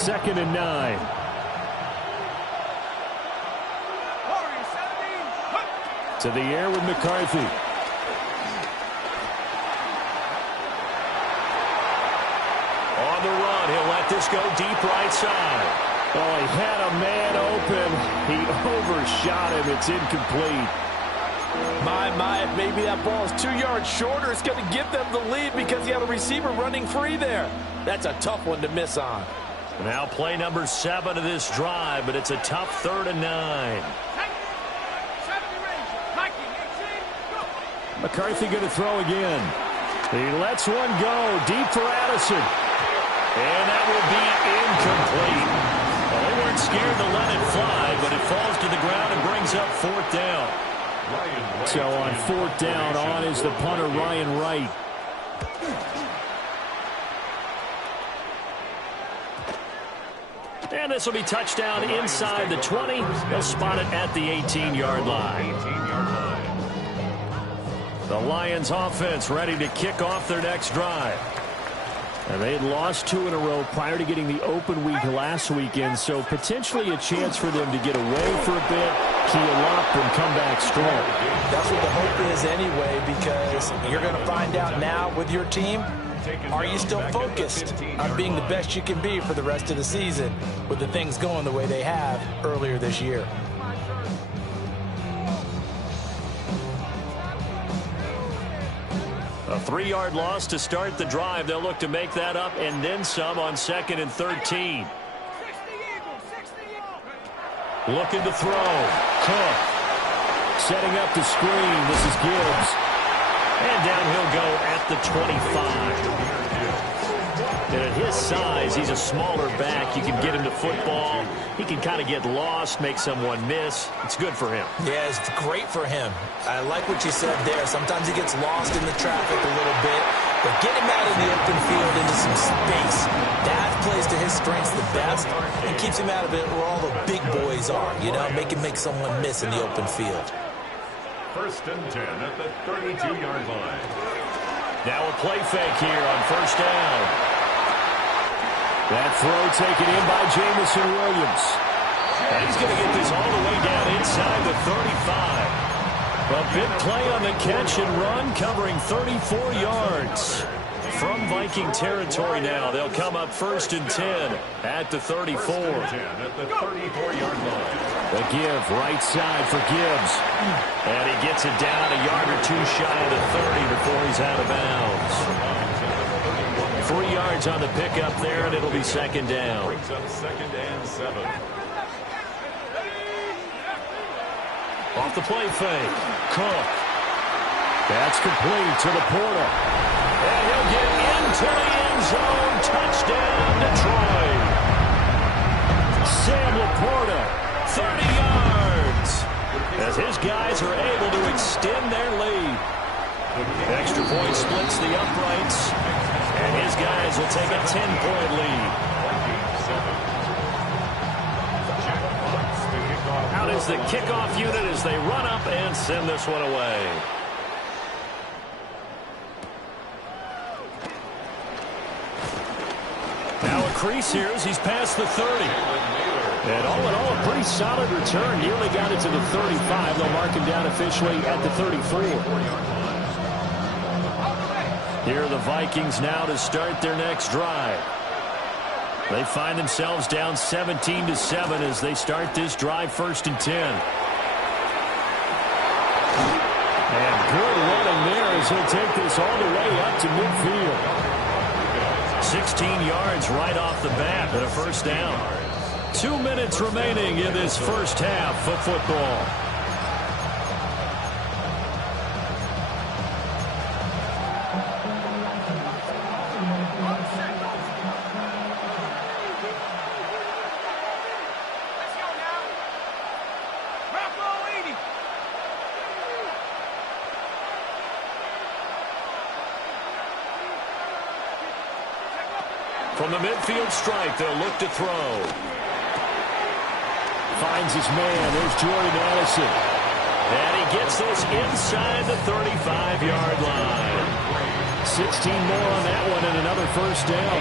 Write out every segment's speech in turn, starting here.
2nd and 9. To the air with McCarthy. On the run, he'll let this go deep right side. Oh, he had a man open. He overshot him. It's incomplete. My, maybe that ball is 2 yards shorter. It's going to give them the lead because he had a receiver running free there. That's a tough one to miss on. Now play number 7 of this drive, but it's a tough 3rd and 9. McCarthy going to throw again. He lets one go deep for Addison. And that will be incomplete. Well, they weren't scared to let it fly, but it falls to the ground and brings up 4th down. So on 4th down, on is the punter, Ryan Wright. And this will be touchdown inside the 20. They'll spot it at the 18-yard line. The Lions offense ready to kick off their next drive. And they had lost 2 in a row prior to getting the open week last weekend, so potentially a chance for them to get away for a bit, keel up, and come back strong. That's what the hope is anyway, because you're going to find out now with your team, are you still focused on being the best you can be for the rest of the season with the things going the way they have earlier this year? A 3-yard loss to start the drive. They'll look to make that up and then some on 2nd and 13. Looking to throw. Cook. Setting up the screen. This is Gibbs. And down he'll go at the 25. And at his size, he's a smaller back. You can get him to football. He can kind of get lost, make someone miss. It's good for him. Yeah, it's great for him. I like what you said there. Sometimes he gets lost in the traffic a little bit, but get him out in the open field into some space. That plays to his strengths the best and keeps him out of it where all the big boys are, you know, make someone miss in the open field. 1st and 10 at the 32-yard line. Now a play fake here on 1st down. That throw taken in by Jameson Williams. And he's going to get this all the way down inside the 35. A big play on the catch and run, covering 34 yards. From Viking territory now, they'll come up 1st and 10 at the 34. 1st and 10 at the 34-yard line. The give, right side for Gibbs. And he gets it down a yard or 2 shy of the 30 before he's out of bounds. 3 yards on the pickup there, and it'll be 2nd down. Brings up 2nd and 7. Off the play fake. Cook. That's complete to Laporta. And he'll get into the end zone. Touchdown, Detroit. Sam Laporta. 30 yards. As his guys are able to extend their lead. Extra point splits the uprights. And his guys will take a 10-point lead. Out is the kickoff unit as they run up and send this one away. Now a crease here as he's past the 30. And all in all, a pretty solid return. Nearly got it to the 35. They'll mark him down officially at the 34. Here are the Vikings now to start their next drive. They find themselves down 17-7 as they start this drive 1st and 10. And good running there as he'll take this all the way up to midfield. 16 yards right off the bat and a 1st down. 2 minutes remaining in this first half of football. From the midfield stripe, they'll look to throw. Finds his man. There's Jordan Addison. And he gets this inside the 35-yard line. 16 more on that one and another 1st down.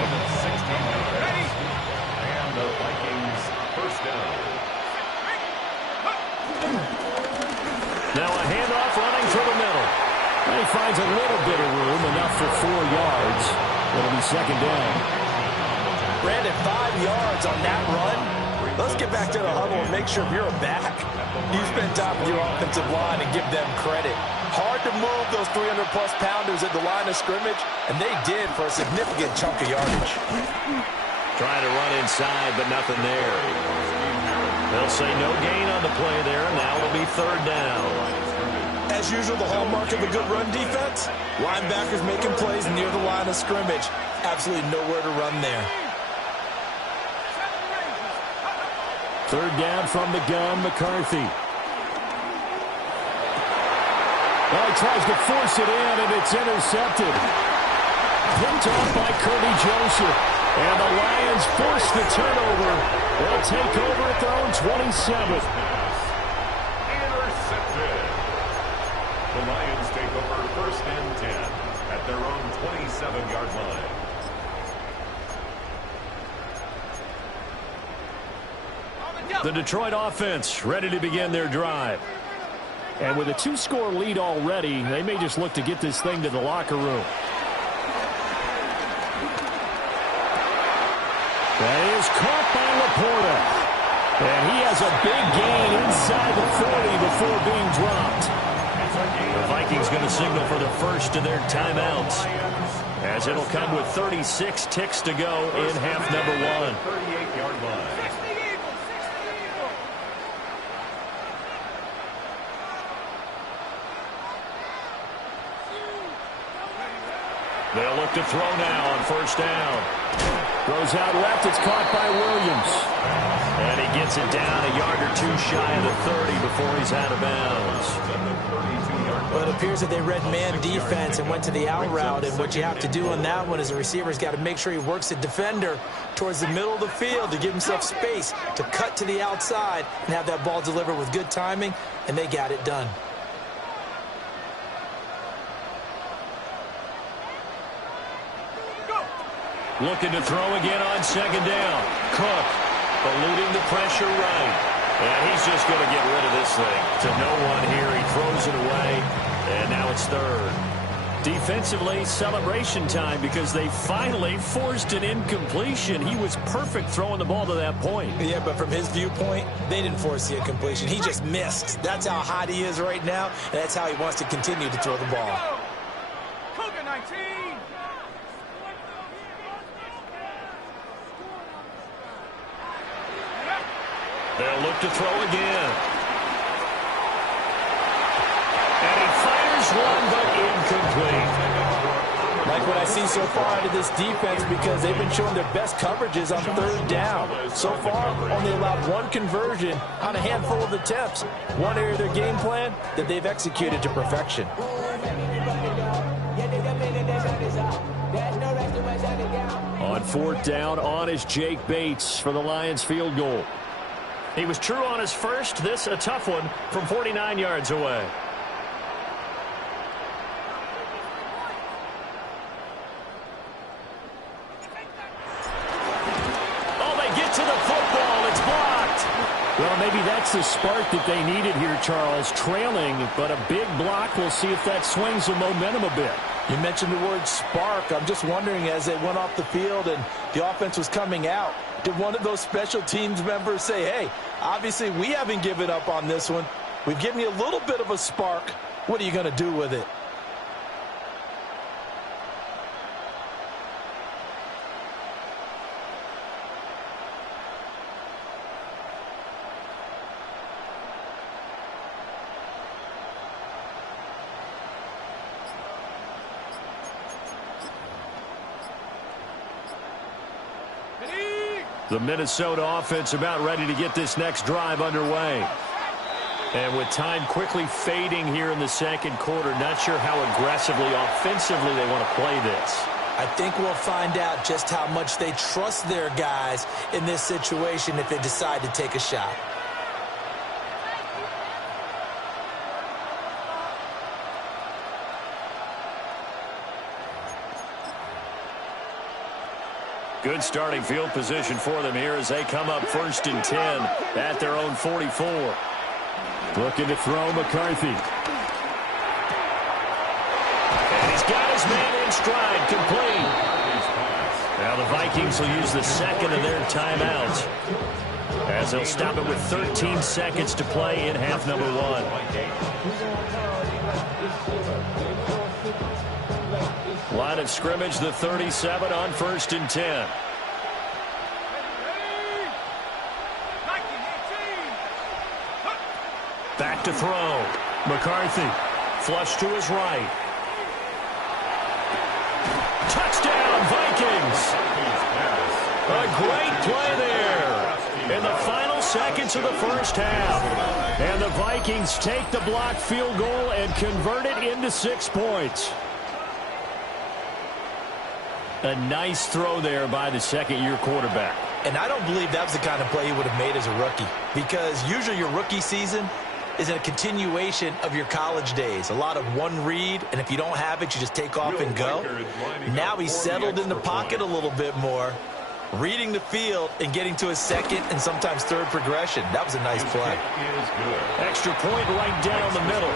finds a little bit of room, enough for 4 yards. It'll be second down. Brandon, 5 yards on that run. Let's get back to the huddle and make sure you're back. You spend time with your offensive line and give them credit. Hard to move those 300-plus pounders at the line of scrimmage, and they did for a significant chunk of yardage. Trying to run inside, but nothing there. They'll say no gain on the play there, and now it'll be third down. As usual, the hallmark of a good run defense, linebackers making plays near the line of scrimmage. Absolutely nowhere to run there. Third down from the gun, McCarthy. Well, he tries to force it in, and it's intercepted. Picked off by Kirby Joseph. And the Lions force the turnover. They'll take over at their own 27. Intercepted. The Lions take over first and 10 at their own 27-yard line. The Detroit offense ready to begin their drive. And with a 2-score lead already, they may just look to get this thing to the locker room. That is caught by Laporta. And he has a big gain inside the 40 before being dropped. The Vikings going to signal for the first of their timeouts, as it'll come with 36 ticks to go in half number 1. 38-yard line. They'll look to throw now on first down. Throws out left. It's caught by Williams. And he gets it down a yard or two shy of the 30 before he's out of bounds. Well, it appears that they read man defense and went to the out route. And what you have to do on that one is the receiver's got to make sure he works the defender towards the middle of the field to give himself space to cut to the outside and have that ball delivered with good timing, and they got it done. Looking to throw again on second down. Cook eluding the pressure right. And he's just going to get rid of this thing to no one here. He throws it away, and now it's third. Defensively, celebration time because they finally forced an incompletion. He was perfect throwing the ball to that point. Yeah, but from his viewpoint, they didn't force the incompletion. He just missed. That's how hot he is right now, and that's how he wants to continue to throw the ball. Cougar 19. They'll look to throw again. And he fires one, but incomplete. Like what I see so far out of this defense, because they've been showing their best coverages on third down. So far, only allowed one conversion on a handful of attempts. One area of their game plan that they've executed to perfection. On fourth down, on is Jake Bates for the Lions field goal. He was true on his first. This a tough one from 49 yards away. Oh, they get to the football. It's blocked. Well, maybe that's the spark that they needed here, Charles. Trailing, but a big block. We'll see if that swings the momentum a bit. You mentioned the word spark. I'm just wondering, as they went off the field and the offense was coming out, did one of those special teams members say, hey, obviously we haven't given up on this one. We've given you a little bit of a spark. What are you going to do with it? The Minnesota offense about ready to get this next drive underway. And with time quickly fading here in the second quarter, not sure how aggressively, offensively they want to play this. I think we'll find out just how much they trust their guys in this situation if they decide to take a shot. Good starting field position for them here as they come up first and 10 at their own 44. Looking to throw McCarthy. in stride, complete. Now the Vikings will use the second of their timeouts, as they'll stop it with 13 seconds to play in half number one. Line of scrimmage, the 37 on 1st and 10. Back to throw. McCarthy, flush to his right. Touchdown, Vikings! A great play there in the final seconds of the first half. And the Vikings take the blocked field goal and convert it into 6 points. A nice throw there by the second-year quarterback. And I don't believe that was the kind of play he would have made as a rookie, because usually your rookie season is a continuation of your college days. A lot of one read, and if you don't have it, you just take off and go. Now he's settled in the pocket a little bit more, reading the field and getting to his second and sometimes third progression. That was a nice play. Extra point right down the middle.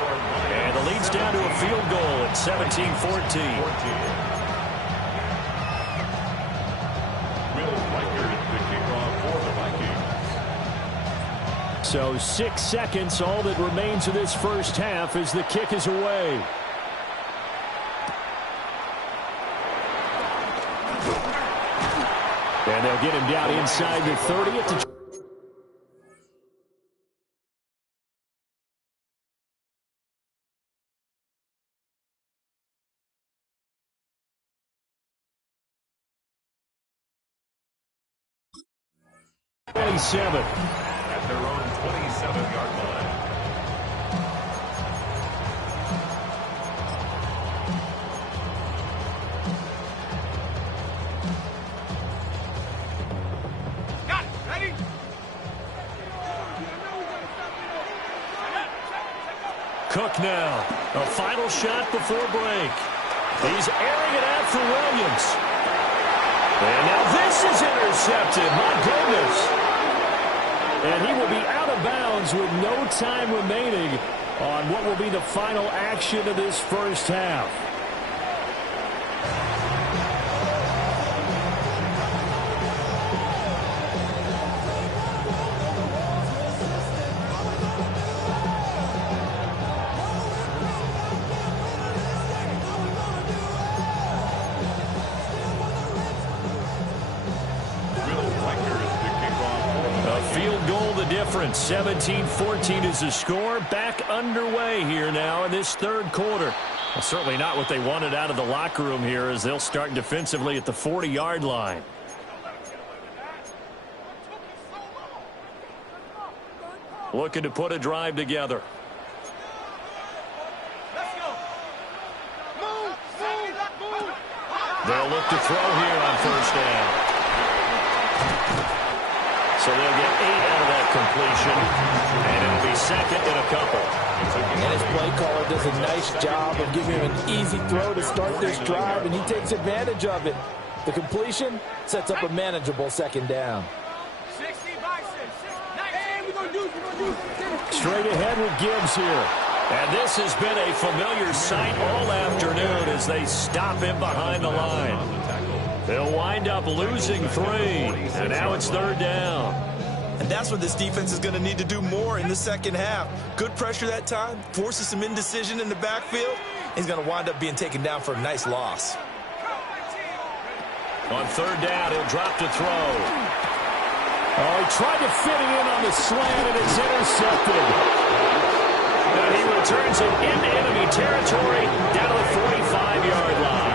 And the lead's down to a field goal at 17-14. So 6 seconds, all that remains of this first half as the kick is away. And they'll get him down inside the 30 at the 27. At their own 27-yard line. Got it. Ready? Cook now. A final shot before break. He's airing it out for Williams. And now this is intercepted. My goodness. And he will be out of bounds with no time remaining on what will be the final action of this first half. Difference. 17-14 is the score. Back underway here now in this third quarter. Well, certainly not what they wanted out of the locker room here, as they'll start defensively at the 40-yard line. Looking to put a drive together. They'll look to throw here on first down. So they'll get 8 out of that completion, and it'll be second and a couple. And his play caller does a nice job of giving him an easy throw to start this drive, and he takes advantage of it. The completion sets up a manageable second down. Straight ahead with Gibbs here. And this has been a familiar sight all afternoon as they stop him behind the line. They'll wind up losing 3, and now it's third down. And that's what this defense is going to need to do more in the second half. Good pressure that time, forces some indecision in the backfield. He's going to wind up being taken down for a nice loss. On third down, he'll drop to throw. Oh, he tried to fit it in on the slant, and it's intercepted. And he returns it into enemy territory down to the 45-yard line.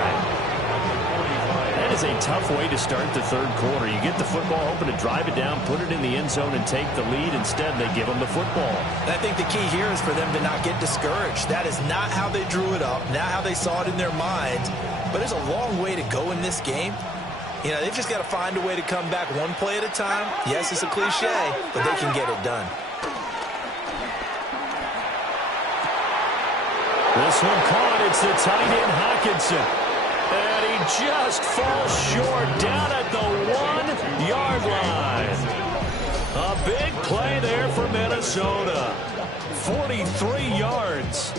That is a tough way to start the third quarter. You get the football, hoping to drive it down, put it in the end zone, and take the lead. Instead, they give them the football. And I think the key here is for them to not get discouraged. That is not how they drew it up, not how they saw it in their minds. But there's a long way to go in this game. You know, they've just got to find a way to come back one play at a time. Yes, it's a cliche, but they can get it done. This one caught. It's the tight end, Hockenson. And he just falls short down at the 1-yard line. A big play there for Minnesota. 43 yards.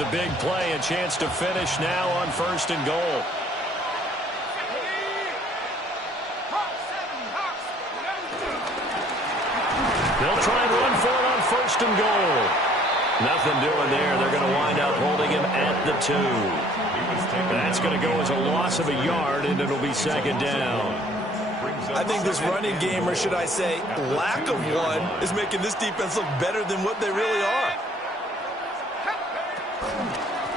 the big play. A chance to finish now on 1st and goal. They'll try and run for it on 1st and goal. Nothing doing there. They're going to wind up holding him at the 2. That's going to go as a loss of a yard, and it'll be 2nd down. I think this running game, or should I say lack of one, is making this defense look better than what they really are.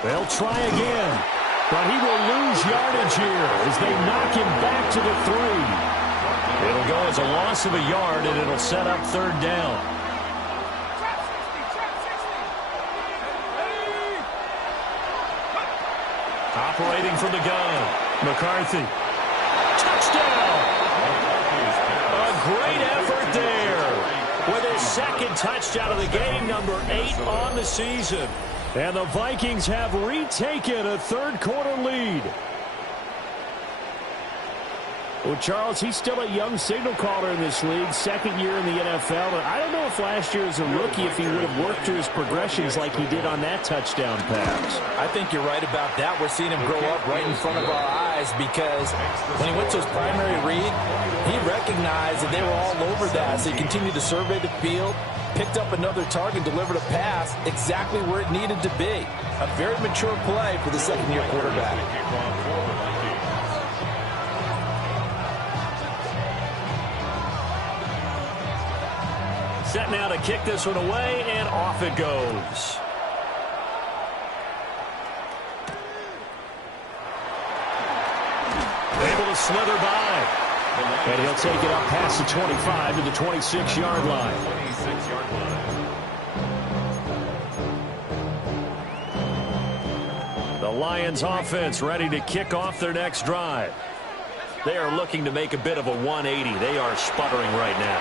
They'll try again, but he will lose yardage here as they knock him back to the 3. It'll go as a loss of a yard, and it'll set up 3rd down. Operating from the gun, McCarthy. Touchdown! A great effort there with his 2nd touchdown of the game, number 8 on the season. And the Vikings have retaken a 3rd quarter lead. Well, Charles, he's still a young signal caller in this league, 2nd year in the NFL. But I don't know if last year as a rookie, if he would have worked through his progressions like he did on that touchdown pass. I think you're right about that. We're seeing him grow up right in front of our eyes because when he went to his primary read, he recognized that they were all over that. So he continued to survey the field, picked up another target, delivered a pass exactly where it needed to be. A very mature play for the 2nd-year quarterback. Set now to kick this one away, and off it goes. Able to slither by. And he'll take it up past the 25 to the 26-yard line. The Lions offense ready to kick off their next drive. They are looking to make a bit of a 180. They are sputtering right now.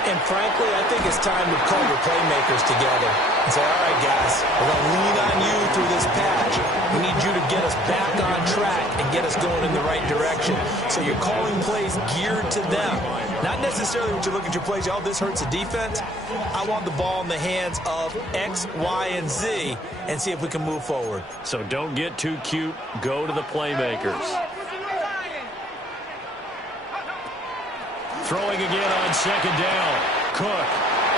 And frankly, I think it's time to call your playmakers together and say, all right, guys, we're going to lean on you through this patch. We need you to get us back on track and get us going in the right direction. So you're calling plays geared to them. Not necessarily when you look at your plays, oh, this hurts the defense. I want the ball in the hands of X, Y, and Z and see if we can move forward. So don't get too cute. Go to the playmakers. Throwing again on 2nd down. Cook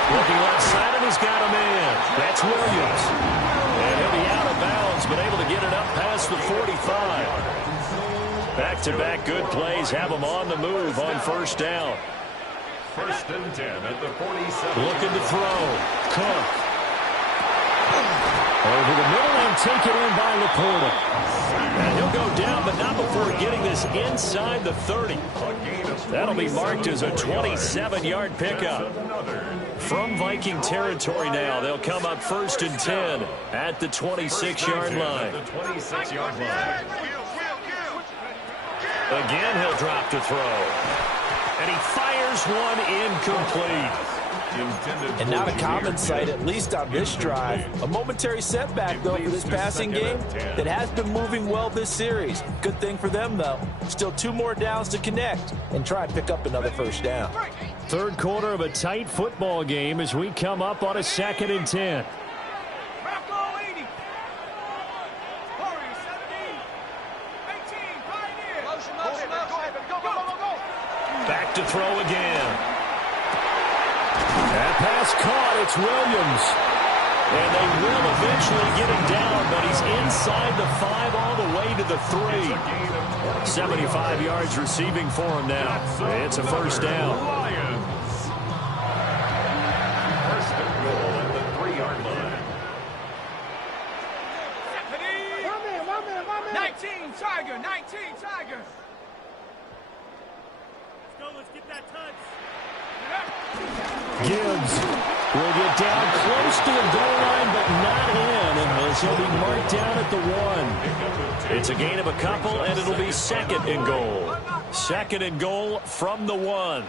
looking left side, and he's got a man. That's Williams. And he'll be out of bounds, but able to get it up past the 45. Back-to-back good plays have him on the move on 1st down. 1st and 10 at the 47. Looking to throw. Cook. Over the middle and take it in by Laporta. And he'll go down, but not before getting this inside the 30. That'll be marked as a 27-yard pickup. From Viking territory now, they'll come up 1st and 10 at the 26-yard line. Again, he'll drop to throw. And he fires one incomplete. And not a common sight, at least on this drive. A momentary setback, though, for this passing game that has been moving well this series. Good thing for them, though. Still 2 more downs to connect and try and pick up another 1st down. 3rd quarter of a tight football game as we come up on a 2nd and 10. Back to throw again. That pass caught. It's Williams. And they will eventually get him down, but he's inside the 5 all the way to the 3. 75 yards receiving for him now. It's a 1st down. 1st and goal at the 3-yard line. 19 Tiger, 19 Tiger. Let's go, let's get that touch. Gibbs will get down close to the goal line, but not in, as he'll be marked down at the 1. It's a gain of a couple, and it'll be 2nd and goal. 2nd and goal from the 1.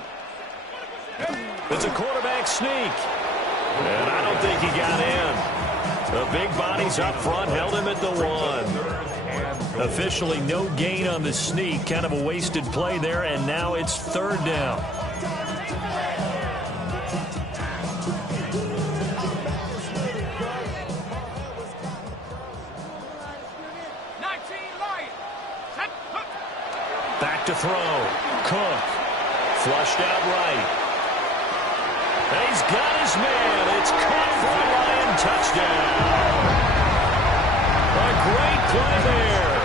It's a quarterback sneak. And I don't think he got in. The big bodies up front held him at the 1. Officially no gain on the sneak. Kind of a wasted play there, and now it's 3rd down. back to throw. Cook. Flushed out right. He's got his man. It's caught for a Lion touchdown. A great play there.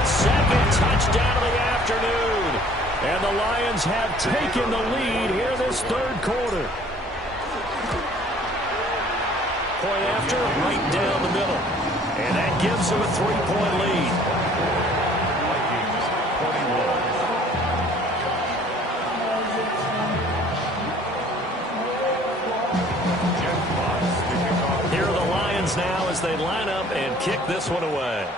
His second touchdown of the afternoon. And the Lions have taken the lead here this third quarter. Point after, right down the middle. And that gives him a 3-point lead. Here are the Lions now as they line up and kick this one away.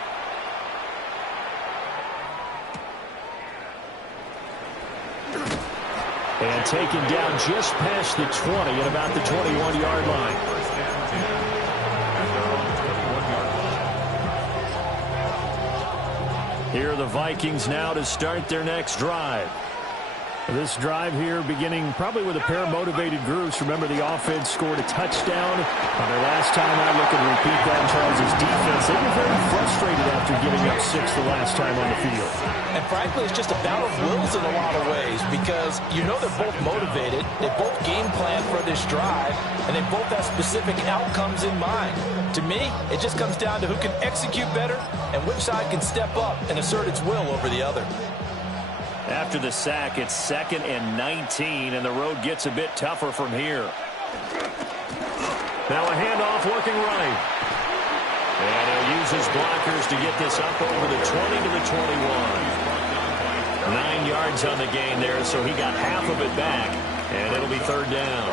And taken down just past the 20 at about the 21-yard line. Here are the Vikings now to start their next drive. This drive here beginning probably with a pair of motivated groups. Remember, the offense scored a touchdown on their last time out. Looking to repeat that. Charles' defense, they were very frustrated after giving up 6 the last time on the field. And frankly, it's just a battle of wills in a lot of ways because you know they're both motivated. They both game plan for this drive, and they both have specific outcomes in mind. To me, it just comes down to who can execute better and which side can step up and assert its will over the other. After the sack, it's 2nd and 19, and the road gets a bit tougher from here. Now a handoff working right. And he'll use his blockers to get this up over the 20 to the 21. 9 yards on the gain there, so he got half of it back, and it'll be 3rd down.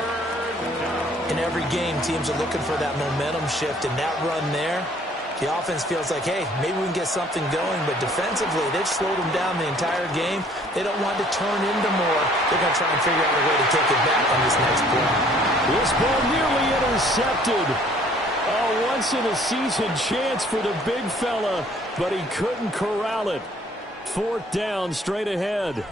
In every game, teams are looking for that momentum shift, and that run there, the offense feels like, hey, maybe we can get something going, but defensively, they've slowed them down the entire game. They don't want to turn into more. They're going to try and figure out a way to take it back on this next play. This ball nearly intercepted. A once-in-a-season chance for the big fella, but he couldn't corral it. 4th down, straight ahead.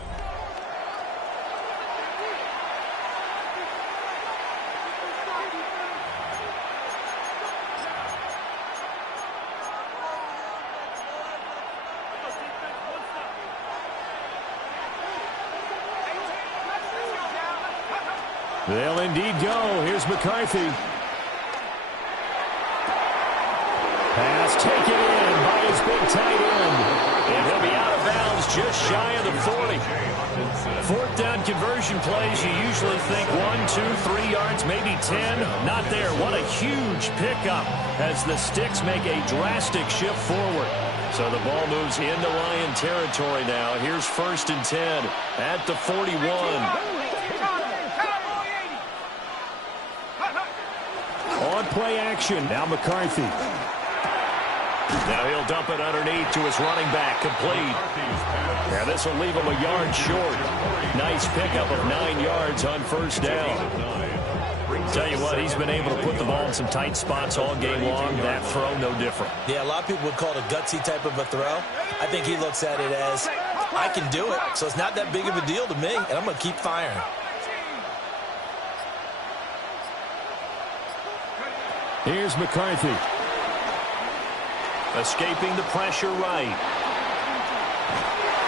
They'll indeed go. Here's McCarthy. Pass taken in by his big tight end. And he'll be out of bounds just shy of the 40. 4th down conversion plays, you usually think 1, 2, 3 yards, maybe 10. Not there. What a huge pickup as the Sticks make a drastic shift forward. So the ball moves into Lion territory now. Here's 1st and 10 at the 41. On play action, now McCarthy. Now he'll dump it underneath to his running back, complete. Now this will leave him a yard short. Nice pickup of 9 yards on 1st down. Tell you what, he's been able to put the ball in some tight spots all game long. That throw, no different. Yeah, a lot of people would call it a gutsy type of a throw. I think he looks at it as, I can do it, so it's not that big of a deal to me, and I'm going to keep firing. Here's McCarthy. Escaping the pressure right.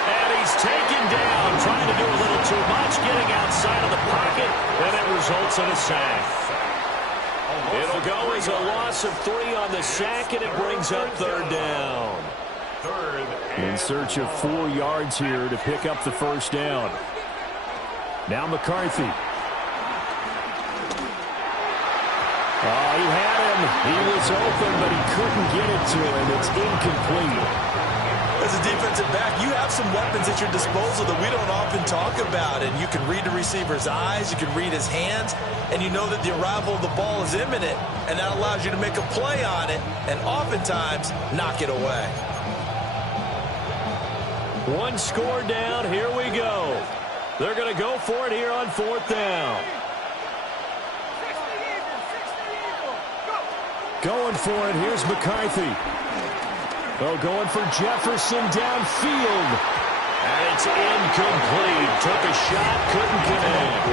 And he's taken down, trying to do a little too much, getting outside of the pocket, and it results in a sack. It'll go as a loss of 3 on the sack, and it brings up 3rd down. In search of 4 yards here to pick up the 1st down. Now McCarthy. Oh, he had him. He was open, but he couldn't get it to him. It's incomplete. As a defensive back, you have some weapons at your disposal that we don't often talk about. And you can read the receiver's eyes, you can read his hands, and you know that the arrival of the ball is imminent. And that allows you to make a play on it and oftentimes knock it away. 1 score down. Here we go. They're going to go for it here on 4th down. Going for it. Here's McCarthy. Oh, going for Jefferson downfield. And it's incomplete. Took a shot, couldn't connect.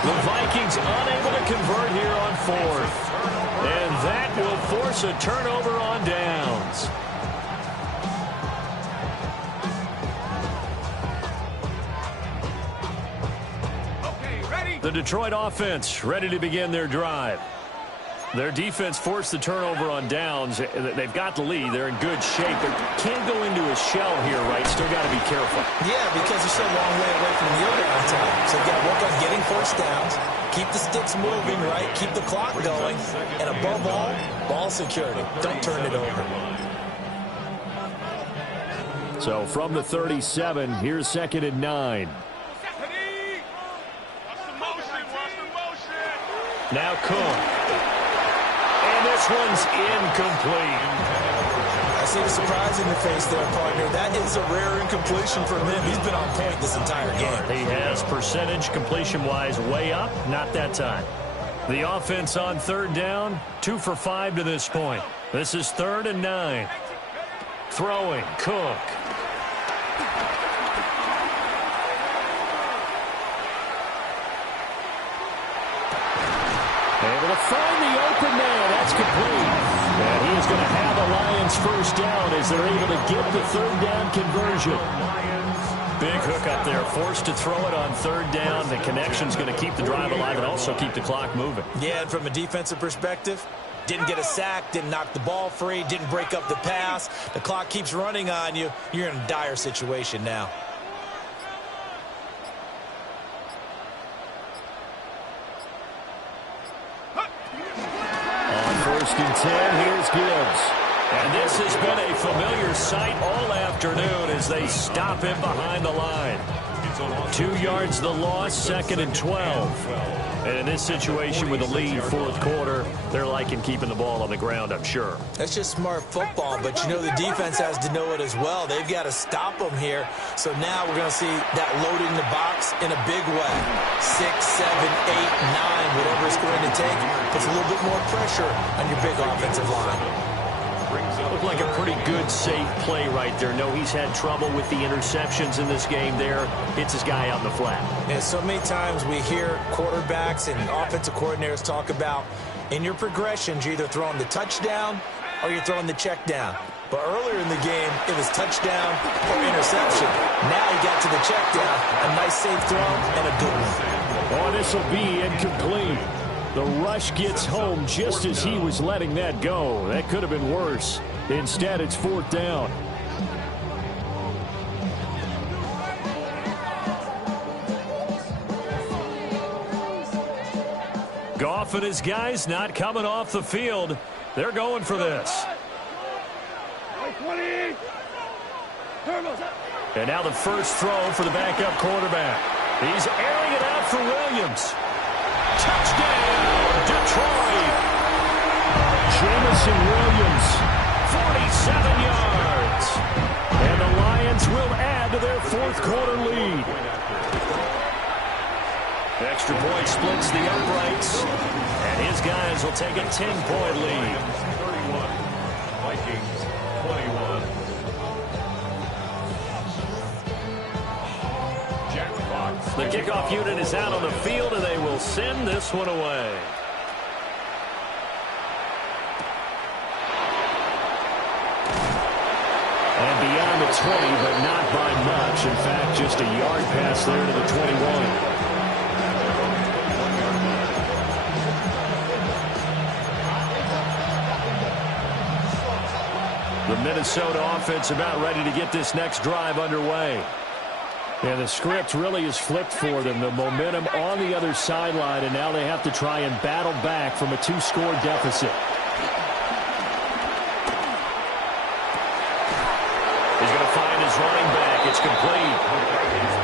The Vikings unable to convert here on 4th. And that will force a turnover on downs. The Detroit offense ready to begin their drive. Their defense forced the turnover on downs. They've got the lead. They're in good shape, but can't go into a shell here, right? Still got to be careful. Yeah, because they're so long way away from the overtime time. So you got to work on getting first downs, keep the sticks moving, right? Keep the clock going, and above all, ball security. Don't turn it over. So from the 37, here's 2nd and 9. Now Cook. And this one's incomplete. I see the surprise in your face there, partner. That is a rare incompletion from him. He's been on point this entire game. He has percentage completion-wise way up. Not that time. The offense on 3rd down, 2 for 5 to this point. This is 3rd and 9. Throwing, Cook. Able to find the open man. That's complete. And he is going to have the Lions first down as they're able to get the 3rd down conversion. Big hook up there. Forced to throw it on 3rd down. The connection's going to keep the drive alive and also keep the clock moving. Yeah, and from a defensive perspective, didn't get a sack, didn't knock the ball free, didn't break up the pass. The clock keeps running on you. You're in a dire situation now. On 1st and 10, here's Gibbs. And this has been a familiar sight all afternoon as they stop him behind the line. 2 yards the loss, 2nd and 12. And in this situation with the lead, 4th quarter, they're liking keeping the ball on the ground, I'm sure. That's just smart football, but you know the defense has to know it as well. They've got to stop them here. So now we're going to see that loading the box in a big way. 6, 7, 8, 9, whatever it's going to take, puts a little bit more pressure on your big offensive line. Looked like a pretty good, safe play right there. No, he's had trouble with the interceptions in this game there. Hits his guy out in the flat. And so many times we hear quarterbacks and offensive coordinators talk about in your progressions, you're either throwing the touchdown or you're throwing the check down. But earlier in the game, it was touchdown or interception. Now he got to the check down. A nice safe throw and a good one. Oh, this will be incomplete. The rush gets home just as he was letting that go. That could have been worse. Instead, it's 4th down. Goff and his guys not coming off the field. They're going for this. And now the first throw for the backup quarterback. He's airing it out for Williams. Touchdown, Detroit. Jameson Williams, 47 yards. and the Lions will add to their 4th quarter lead. Extra point splits the uprights, and his guys will take a 10-point lead. 31, Vikings 21. Jack Fox. The kickoff unit is out on the field, and they will send this one away. And beyond the 20, but not by much. In fact, just a yard pass there to the 21. The Minnesota offense about ready to get this next drive underway. And the script really is flipped for them. The momentum on the other sideline, and now they have to try and battle back from a 2-score deficit. He's going to find his running back. It's complete.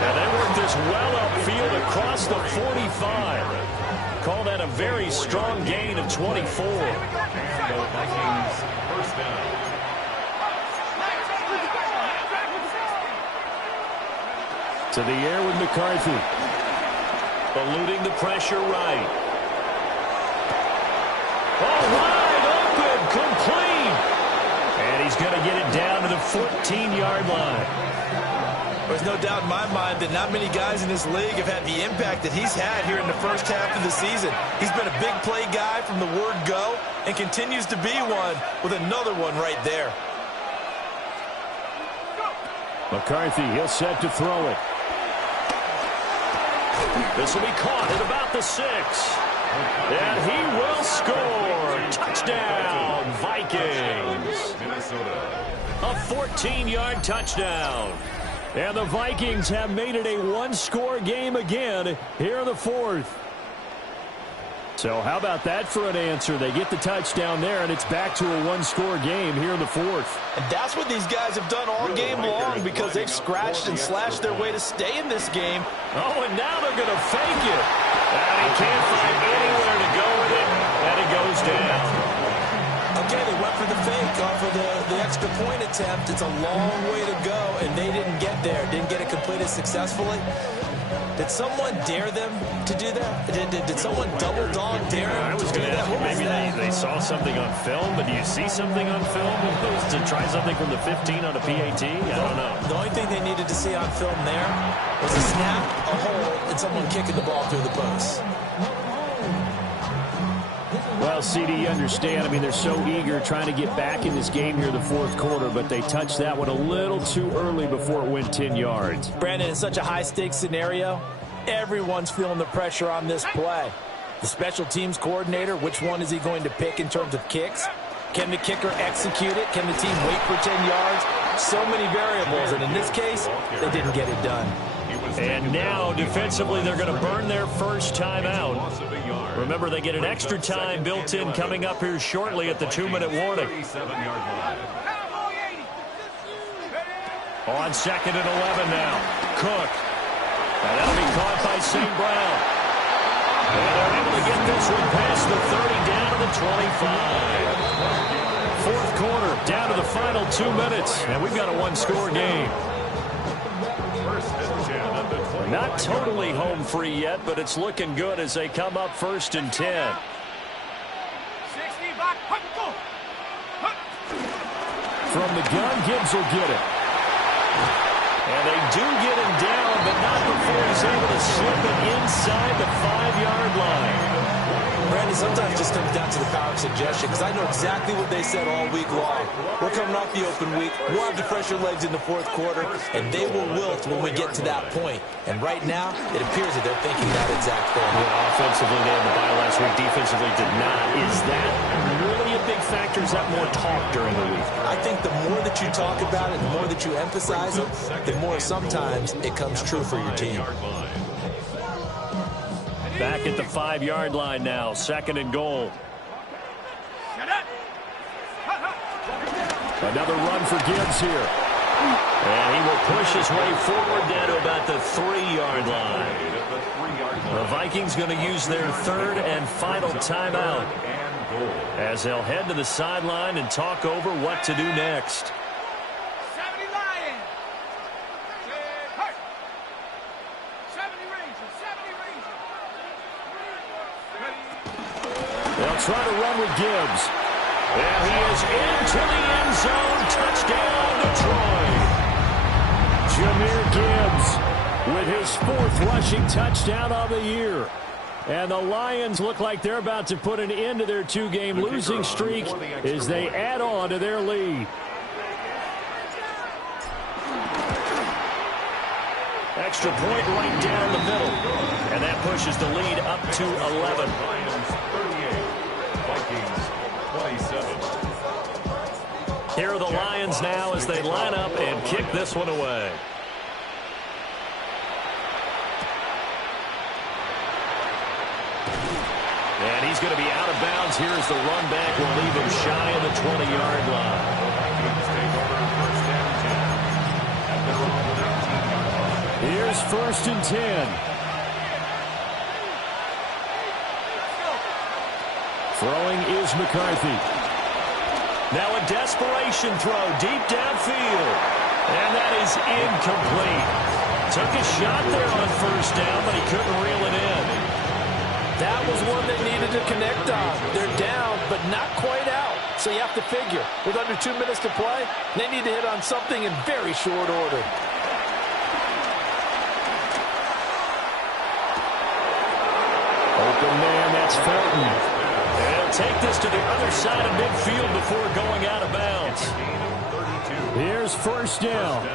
And they work this well upfield across the 45. Call that a very strong gain of 24. Vikings first down. To the air with McCarthy. Eluding the pressure right. Oh, wide open, complete. And he's going to get it down to the 14-yard line. There's no doubt in my mind that not many guys in this league have had the impact that he's had here in the first half of the season. He's been a big play guy from the word go and continues to be one with another one right there. McCarthy, he'll set to throw it. This will be caught at about the 6. And he will score. Touchdown, Vikings. A 14-yard touchdown. And the Vikings have made it a one-score game again here in the 4th. So how about that for an answer? They get the touchdown there, and it's back to a one-score game here in the 4th. And that's what these guys have done all game long because they've scratched and slashed their way to stay in this game. Oh, and now they're going to fake it. And he can't find anywhere to go with it, and it goes down. Okay, they went for the fake off of the extra point attempt. It's a long way to go, and they didn't get there. Didn't get it completed successfully. Did someone dare them to do that? Did someone double dog dare them? I was going to ask you, maybe they saw something on film, but do you see something on film to try something from the 15 on a PAT? I don't know. The only thing they needed to see on film there was a snap, a hole, and someone kicking the ball through the post. Well, CD, you understand. I mean, they're so eager trying to get back in this game here in the 4th quarter, but they touched that one a little too early before it went 10 yards. Brandon, in such a high-stakes scenario, everyone's feeling the pressure on this play. The special teams coordinator, which one is he going to pick in terms of kicks? Can the kicker execute it? Can the team wait for 10 yards? So many variables, and in this case, they didn't get it done. And now, defensively, they're going to burn their first time out. Remember, they get an extra time built in coming up here shortly at the 2-minute warning. On 2nd and 11 now. Cook. And that'll be caught by St. Brown. And they're able to get this one past the 30 down to the 25. 4th quarter, down to the final 2 minutes. And we've got a one-score game. Not totally home free yet, but it's looking good as they come up 1st and 10. From the gun, Gibbs will get it. And they do get him down, but not before he's able to slip it inside the 5-yard line. Brandon, sometimes it just comes down to the power of suggestion, because I know exactly what they said all week long. We're coming off the open week. We'll have the fresher legs in the 4th quarter, and they will wilt when we get to that point. And right now, it appears that they're thinking that exact thing. Yeah, offensively, they had the bye last week. Defensively, did not. Is that really a big factor? Is that more talk during the week? I think the more that you talk about it, the more that you emphasize it, the more sometimes it comes true for your team. Back at the 5-yard line now. 2nd and goal. Another run for Gibbs here. And he will push his way forward down to about the 3-yard line. The Vikings going to use their 3rd and final timeout as they'll head to the sideline and talk over what to do next. They'll try to run with Gibbs. And he is into the end zone. Touchdown, Detroit. Jahmyr Gibbs with his 4th rushing touchdown of the year. And the Lions look like they're about to put an end to their 2-game losing streak as they add on to their lead. Extra point right down the middle. And that pushes the lead up to 11. Here are the Lions now as they line up and kick this one away. And he's going to be out of bounds. Here's the run back. Will leave him shy of the 20-yard line. Here's 1st and 10. Throwing is McCarthy. Now a desperation throw deep downfield. And that is incomplete. Took a shot there on 1st down, but he couldn't reel it in. That was one they needed to connect on. They're down, but not quite out. So you have to figure, with under 2 minutes to play, they need to hit on something in very short order. Open man, that's Felton. They'll take this to the other side of midfield before going out of bounds. Here's 1st down.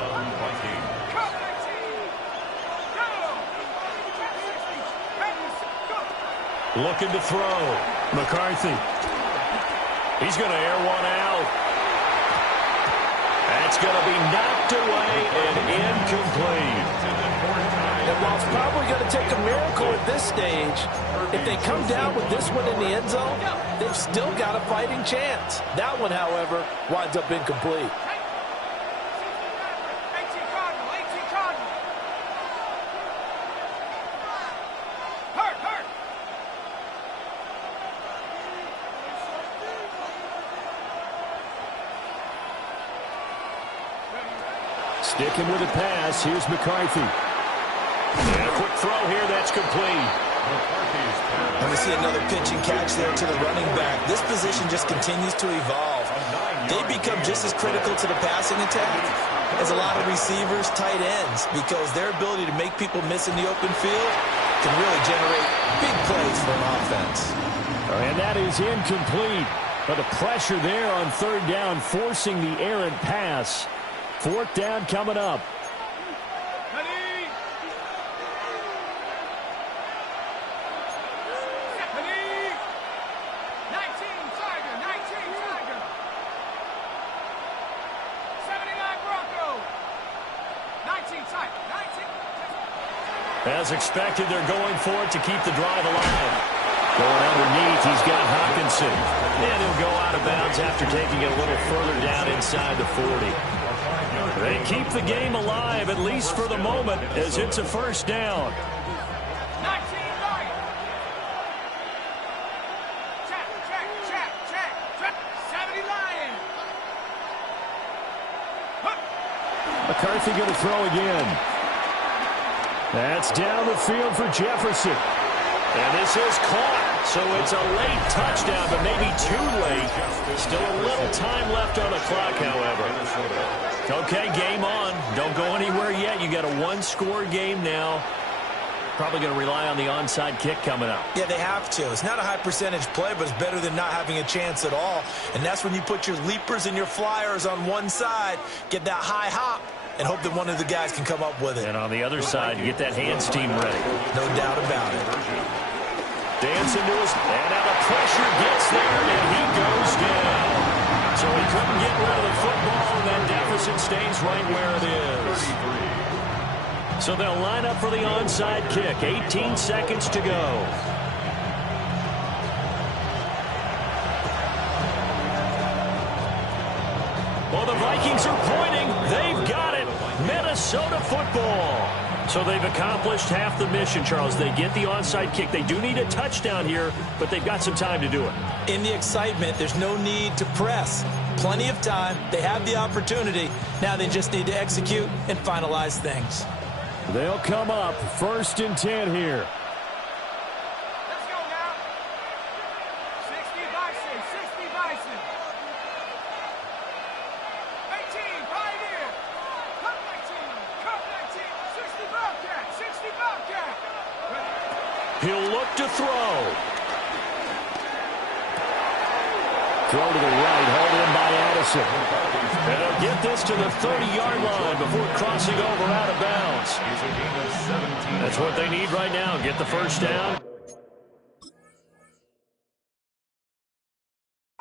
Looking to throw. McCarthy. He's going to air one out. That's going to be knocked away and incomplete. And while it's probably going to take a miracle at this stage, if they come down with this one in the end zone, they've still got a fighting chance. That one, however, winds up incomplete. 18 Cardinal, 18 Cardinal. Hurt, hurt. Sticking with the pass. Here's McCarthy. And a quick throw here. That's complete. And we see another pitch and catch there to the running back. This position just continues to evolve. They become just as critical to the passing attack as a lot of receivers, tight ends, because their ability to make people miss in the open field can really generate big plays for an offense. And that is incomplete. But the pressure there on third down, forcing the errant pass. Fourth down coming up. Ready. Ready. 19 Tiger, 19 Tiger. 79 Bronco. 19 Tiger, 19. As expected, they're going for it to keep the drive alive. Going underneath, he's got Hockenson. And he'll go out of bounds after taking it a little further down inside the 40. They keep the game alive, at least for the moment, as it's a first down. 19 Lion. Check, check, check, check, check. 70 Lion. McCarthy going to throw again. That's down the field for Jefferson. And this is caught. So it's a late touchdown, but maybe too late. Still a little time left on the clock, however. Okay, game on. Don't go anywhere yet. You got a one-score game now. Probably going to rely on the onside kick coming up. Yeah, they have to. It's not a high-percentage play, but it's better than not having a chance at all. And that's when you put your leapers and your flyers on one side, get that high hop, and hope that one of the guys can come up with it. And on the other side, get that hands team ready. No doubt about it. Dancing to his, and now the pressure gets there, and he goes down. So he couldn't get rid of the football, and that deficit stays right where it is. So they'll line up for the onside kick. 18 seconds to go. Well, the Vikings are pointing. They've got it. Minnesota football. So they've accomplished half the mission, Charles. They get the onside kick. They do need a touchdown here, but they've got some time to do it. In the excitement, there's no need to press. Plenty of time. They have the opportunity. Now they just need to execute and finalize things. They'll come up 1st and 10 here. Let's go now. 60 Bison, 60 Bison. 18, right here. Cup 19, Cup 19, 60 Bobcat, 60 Bobcat. He'll look to throw. Throw to the right, hauled in by Addison. And he'll get this to the 30-yard line before crossing over out of bounds. That's what they need right now. Get the first down.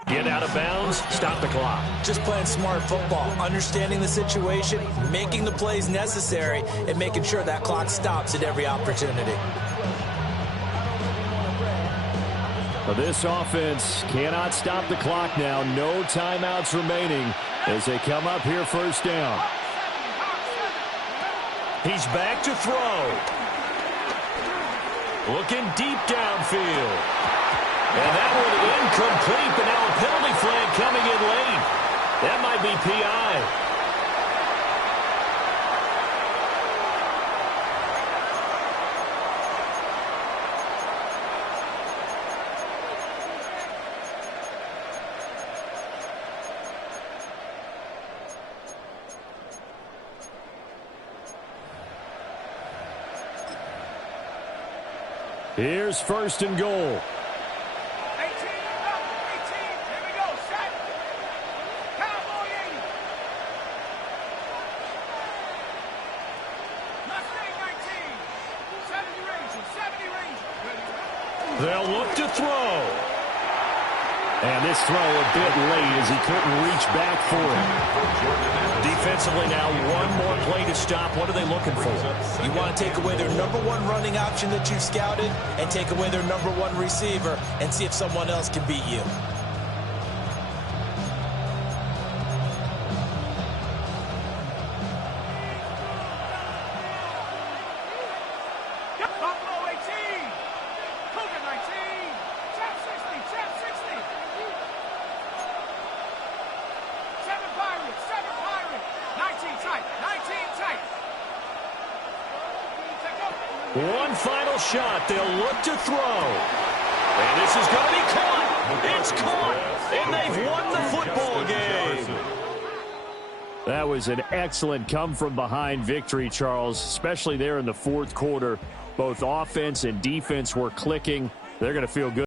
Get out of bounds. Stop the clock. Just playing smart football, understanding the situation, making the plays necessary, and making sure that clock stops at every opportunity. This offense cannot stop the clock now. No timeouts remaining as they come up here 1st down. He's back to throw. Looking deep downfield. And that one incomplete, but now a penalty flag coming in late. That might be PI. Here's 1st and goal. 18, 18, here we go, set. Cowboy 80. Mustang 19, 70 Ranger, 70 Ranger. They'll look to throw. And this throw a bit late as he couldn't reach back for it. Defensively now, one more play to stop. What are they looking for? You want to take away their number one running option that you've scouted and take away their number one receiver and see if someone else can beat you. Buffalo 18. Cougar 19. Champ 60. Champ 60. 7 Pirates. 7 Pirates. 19 tight. 19 tight. Take over. One final shot. They'll look to throw. And this is going to be caught. It's caught. And they've won the football game. That was an excellent come-from-behind victory, Charles, especially there in the fourth quarter. Both offense and defense were clicking. They're going to feel good.